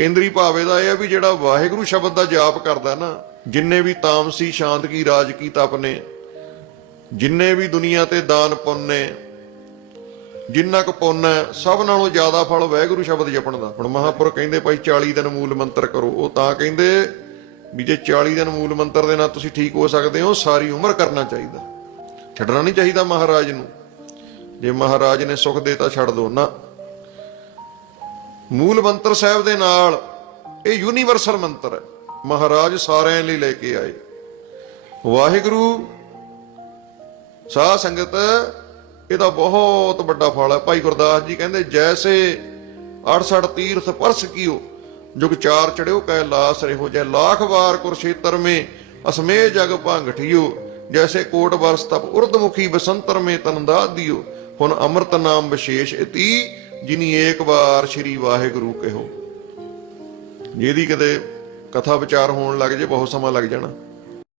ਕੇਂਦਰੀ ਭਾਵੇ ਦਾ ਇਹ ਹੈ ਵੀ ਜਿਹੜਾ ਵਾਹਿਗੁਰੂ ਸ਼ਬਦ ਦਾ ਜਾਪ ਕਰਦਾ ਨਾ, ਜਿੰਨੇ ਵੀ ਤਾਮਸੀ ਸ਼ਾਂਤ ਕੀ ਰਾਜ ਕੀ ਤਪ ਨੇ, ਜਿੰਨੇ ਵੀ ਦੁਨੀਆ ਤੇ ਦਾਨ ਪੁੰਨ ਨੇ, ਜਿੰਨਾ ਕੁ ਪੁੰਨ ਹੈ, ਸਭ ਨਾਲੋਂ ਜ਼ਿਆਦਾ ਫਲ ਵਾਹਿਗੁਰੂ ਸ਼ਬਦ ਜਪਣ ਦਾ। ਹੁਣ ਮਹਾਪੁਰ ਕਹਿੰਦੇ ਭਾਈ 40 ਦਿਨ ਮੂਲ ਮੰਤਰ ਕਰੋ। ਉਹ ਤਾਂ ਕਹਿੰਦੇ ਵੀ ਜੇ 40 ਦਿਨ ਮੂਲ ਮੰਤਰ ਦੇ ਨਾਲ ਤੁਸੀਂ ਠੀਕ ਹੋ ਸਕਦੇ ਹੋ, ਸਾਰੀ ਉਮਰ ਕਰਨਾ ਚਾਹੀਦਾ। ਛੱਡਣਾ ਨਹੀਂ ਚਾਹੀਦਾ ਮਹਾਰਾਜ ਨੂੰ। ਜੇ ਮਹਾਰਾਜ ਨੇ ਸੁਖ ਦੇਤਾ, ਛੱਡ ਦੋ ਨਾ। ਮੂਲ ਮੰਤਰ ਸਾਹਿਬ ਦੇ ਨਾਲ ਇਹ ਯੂਨੀਵਰਸਲ ਮੰਤਰ ਹੈ। ਮਹਾਰਾਜ ਸਾਰਿਆਂ ਲਈ ਲੈ ਕੇ ਆਏ। ਵਾਹਿਗੁਰੂ, ਸਾਧ ਸੰਗਤ, ਇਹਦਾ ਬਹੁਤ ਵੱਡਾ ਫਲ ਹੈ। ਭਾਈ ਗੁਰਦਾਸ ਜੀ ਕਹਿੰਦੇ, ਜੈਸੇ 68 ਤੀਰਥ ਪਰਸ ਕੀਓ, ਜੁਗ ਚਾਰ ਚੜਿਓ ਕੈ ਲਾਸ ਰਹੋ। ਜੈ ਲਾਖ ਵਾਰ ਕੁਰਸ਼ੇਤਰ ਮੇ ਅਸਮੇ ਜਗ ਭੰਗਠਿਓ ਜੈਸੇ ਕੋਟ ਵਰਸ ਤਪ ਉਰਦਮੁਖੀ ਬਸੰਤਰ ਮੇ ਤਨਦਾ ਦਿਓ। ਹੁਣ ਅੰਮ੍ਰਿਤ ਨਾਮ ਵਿਸ਼ੇਸ਼ ਇਤੀ ਜਿਨੀ ਏਕ ਵਾਰ ਸ੍ਰੀ ਵਾਹਿਗੁਰੂ ਕਹੋ। ਜਿਹਦੀ ਕਦੇ ਕਥਾ ਵਿਚਾਰ ਹੋਣ ਲੱਗ ਜੇ, ਬਹੁਤ ਸਮਾਂ ਲੱਗ ਜਾਣਾ।